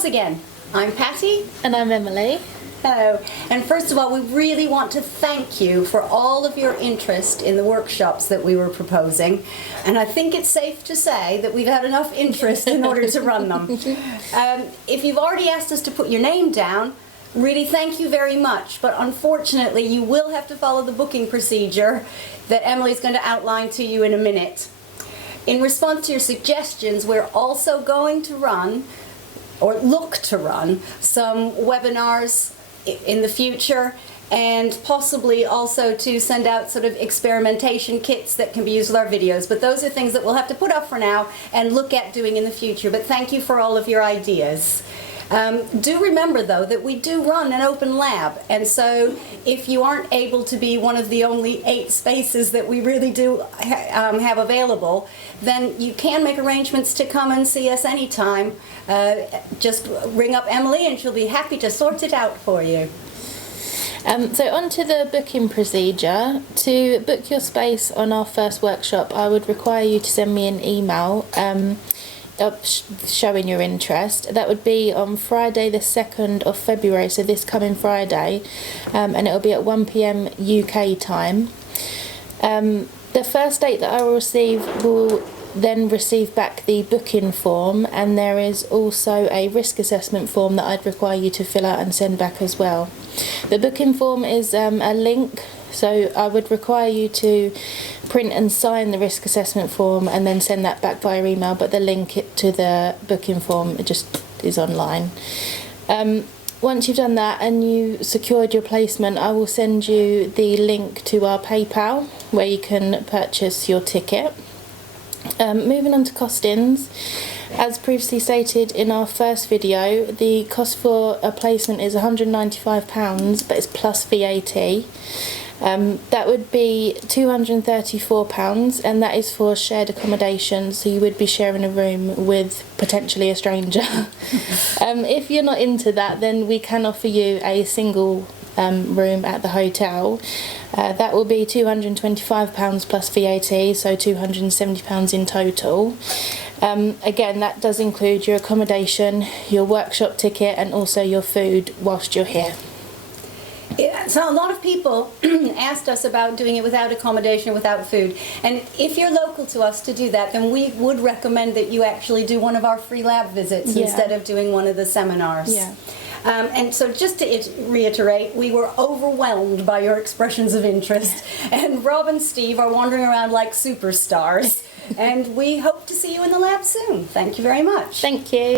us again. I'm Patty. And I'm Emily. Hello. And first of all, we really want to thank you for all of your interest in the workshops that we were proposing. And I think it's safe to say that we've had enough interest in order to run them. If you've already asked us to put your name down, really thank you very much. But unfortunately, you will have to follow the booking procedure that Emily's going to outline to you in a minute. In response to your suggestions, we're also going to run, or look to run, some webinars in the future, and possibly also to send out sort of experimentation kits that can be used with our videos. But those are things that we'll have to put off for now and look at doing in the future. But thank you for all of your ideas. Do remember, though, that we do run an open lab, and so if you aren't able to be one of the only 8 spaces that we really do have available, then you can make arrangements to come and see us anytime. Just ring up Emily and she'll be happy to sort it out for you. So on to the booking procedure. To book your space on our first workshop, I would require you to send me an email showing your interest. That would be on Friday the 2nd of February, so this coming Friday, and it'll be at 1 p.m. UK time. The first date that I will then receive back the booking form, and there is also a risk assessment form that I'd require you to fill out and send back as well. The booking form is a link, so I would require you to print and sign the risk assessment form and then send that back via email, but the link to the booking form just is online. Once you've done that and you secured your placement, I will send you the link to our PayPal where you can purchase your ticket. Moving on to costings, as previously stated in our first video, the cost for a placement is £195, but it's plus VAT. That would be £234, and that is for shared accommodation, so you would be sharing a room with potentially a stranger. If you're not into that, then we can offer you a single room at the hotel. That will be £225 plus VAT, so £270 in total. Again, that does include your accommodation, your workshop ticket, and also your food whilst you're here. Yeah, so a lot of people asked us about doing it without accommodation, without food. And if you're local to us to do that, then we would recommend that you actually do one of our free lab visits instead of doing one of the seminars. Yeah. And so just to reiterate, we were overwhelmed by your expressions of interest. And Rob and Steve are wandering around like superstars. And we hope to see you in the lab soon. Thank you very much. Thank you.